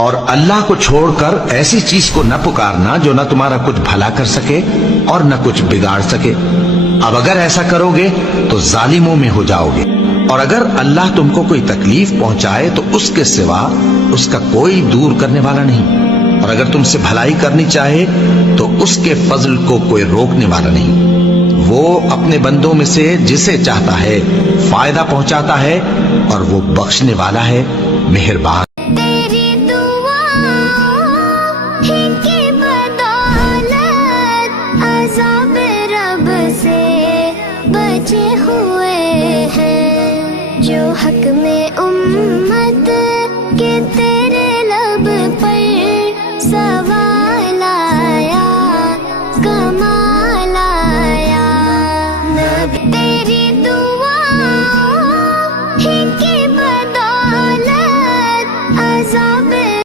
اور اللہ کو چھوڑ کر ایسی چیز کو نہ پکارنا جو نہ تمہارا کچھ بھلا کر سکے اور نہ کچھ بگاڑ سکے. اب اگر ایسا کرو گے تو ظالموں میں ہو جاؤ گے. اور اگر اللہ تم کو کوئی تکلیف پہنچائے تو اس کے سوا اس کا کوئی دور کرنے والا نہیں. اور اگر تم سے بھلائی کرنی چاہے تو اس کے فضل کو کوئی روکنے والا نہیں. وہ اپنے بندوں میں سے جسے چاہتا ہے فائدہ پہنچاتا ہے اور وہ بخشنے والا ہے، مہربان. بچے ہوئے ہیں جو حق میں امت کے